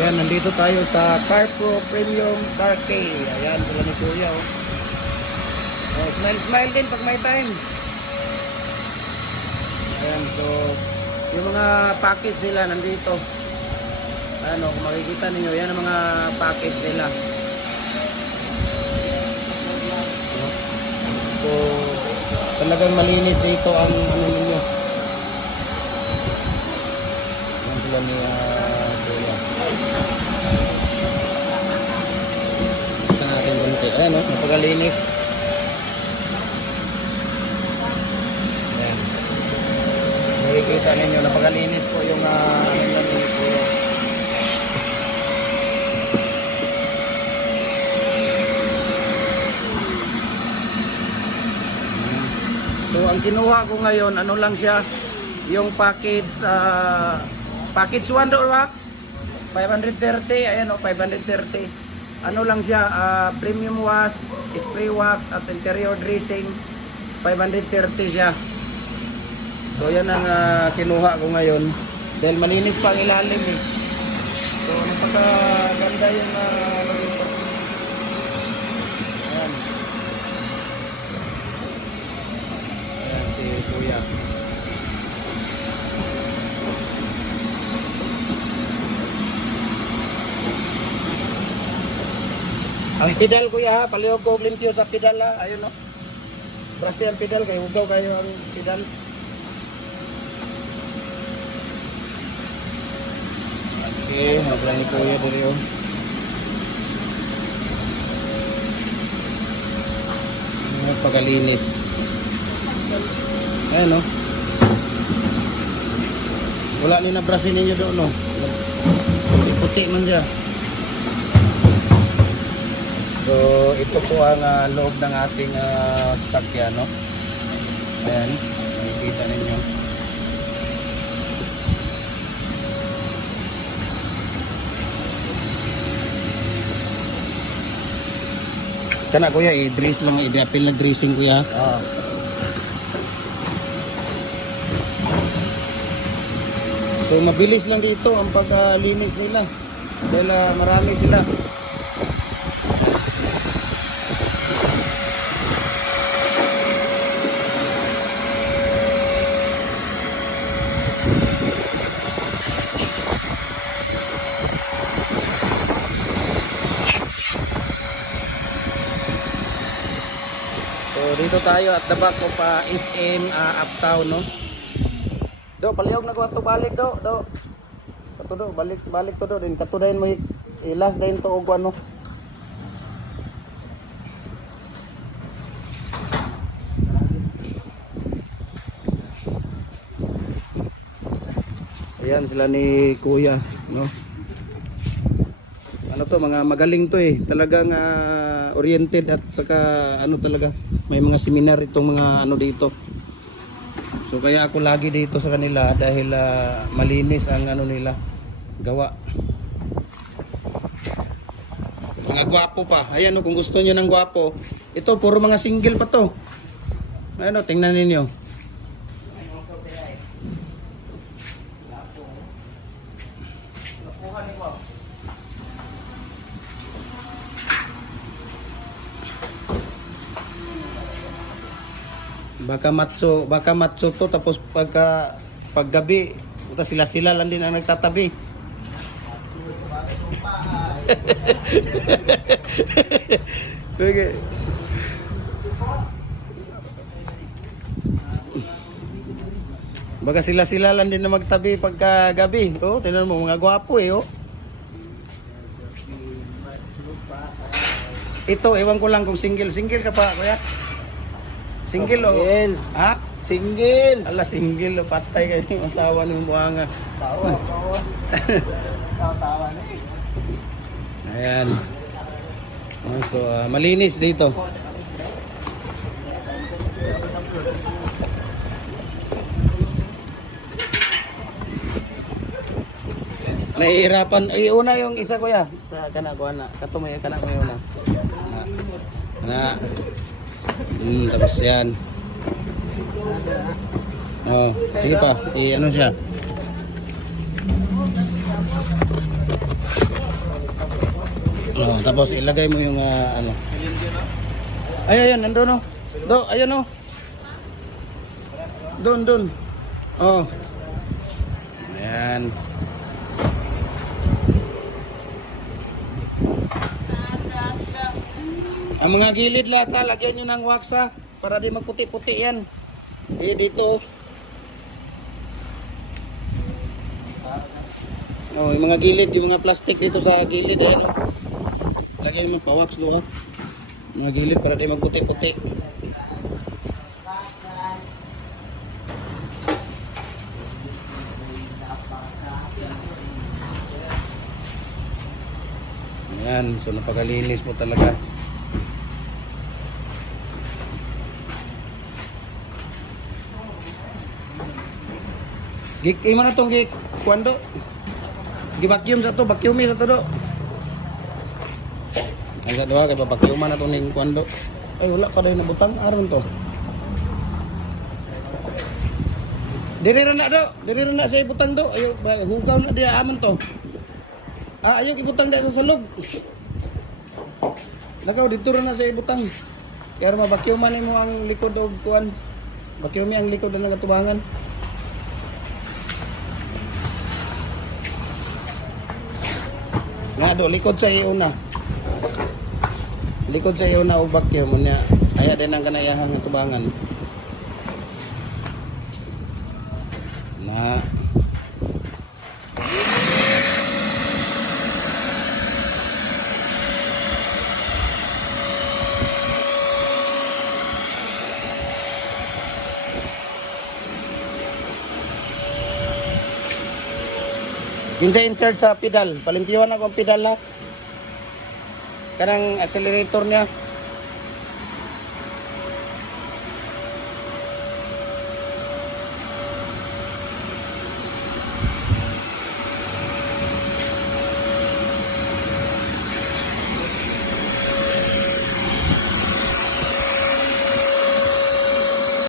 Ayan, nandito tayo sa CarPro Premium Care. Ayan, sila ni Kuya. Oh. Oh, smile, smile din pag may time. Ayan, so, yung mga package nila nandito. Ano, kung makikita ninyo, yan ang mga package nila. So, talagang malinis dito ang ano ninyo. Yan sila ni Kuya. Ito natin konti. Ayan, oh, napakalinis. Ayan. Nakikita ninyo, napakalinis po yung uh, ano. So ang kinuha ko ngayon, ano lang siya, yung package uh, package 1 do ba? 530, ayan o, 530. Ano lang siya, ah, premium wash, spray wax at interior dressing, 530 siya. So yan ang ah, kinuha ko ngayon. Dahil malinis pa ang ilalim eh. So napakaganda yung uh. Ayan. Ayan si Kuya. Ang pedal kuya ha, palihog ko limpyo sa pedal ha. Ayun no. Brasi ang pedal kay hugaw kayo ang pedal. Okay, mabla ni kuya diri oh. Ano pagalinis. Ayan no. Wala ni na brasin ninyo doon no. Puti man siya. So, ito po ang ah, loob ng ating uh, sasakyan, no? Ayan, nakikita ninyo. Kana kuya, i-dress lang, i-appeal na dressing kuya. Oo. So, mabilis lang dito ang paglinis nila. Dahil ah, marami sila. Dito tayo at the back of uh, SM uh, Uptown no. Do palihog na ato balik do do. Kato do balik balik to do din kato mo ilas dayon to og ano. Ayan sila ni Kuya no. Ano to mga magaling to eh. Talagang ah, oriented at saka ano talaga may mga seminar itong mga ano dito. So kaya ako lagi dito sa kanila dahil ah, malinis ang ano nila gawa. Mga gwapo pa. Ayan oh, kung gusto niyo ng gwapo. Ito puro mga single pa to. Ano, tingnan ninyo. Baka matso, baka matso to tapos pagka paggabi, puta sila sila lang din ang nagtatabi. Okay. Baka sila sila lang din na magtabi pagka gabi. Oh, tingnan mo mga gwapo eh oh. Ito, ewan ko lang kung single. Single ka pa, kuya? Single o? Single. Ha? Single. Ala, single o. Patay kayo yung asawa ng buhanga. Tawa, tawa. Tawa na eh. Ayan. Oh, so, ah, malinis dito. Nahihirapan. Ay, una yung isa ko ya. Sa kana ko na. Kato may kana may una. Na. Na. Hmm, tapos yan. Oh, sige pa. I ano siya? Oh, tapos ilagay mo yung ah, ano. Ay, ayan, nandun oh. Do, ayan oh. Doon, doon. Oh. Ayan. Ang mga gilid lata, lagyan nyo ng waksa para di magputi-puti yan. Eh, dito. Oh, yung mga gilid, yung mga plastic dito sa gilid, ayan oh. Lagyan mo pa wax do ha. Mga gilid para di magputi-puti. Ayan, so napakalinis po talaga. Gik, imo na tong gik, kwando? Gibakyum sa to, bakyumi sa to do. Ang sa duha kay babakyuman na to ning kwando. Ay wala pa dahil nabutang aron to. Diri ra na do, diri ra na sa ibutang do. Ayo, ba- hugaw na diya amon to. Ah, ayaw ibutang diya sa salog. Nakaw dito ra na sa ibutang. Kaya mabakyuman nimo ang likod og kuan. Bakyumi ang likod ng katubangan. Do likod sa iyo na. Likod sa iyo na og vacuum niya. Aya din ang kanayahang nga tubangan. Na Kinsa insert sa pedal, palimpyuhan ako ang pedal ha. Kanang accelerator niya.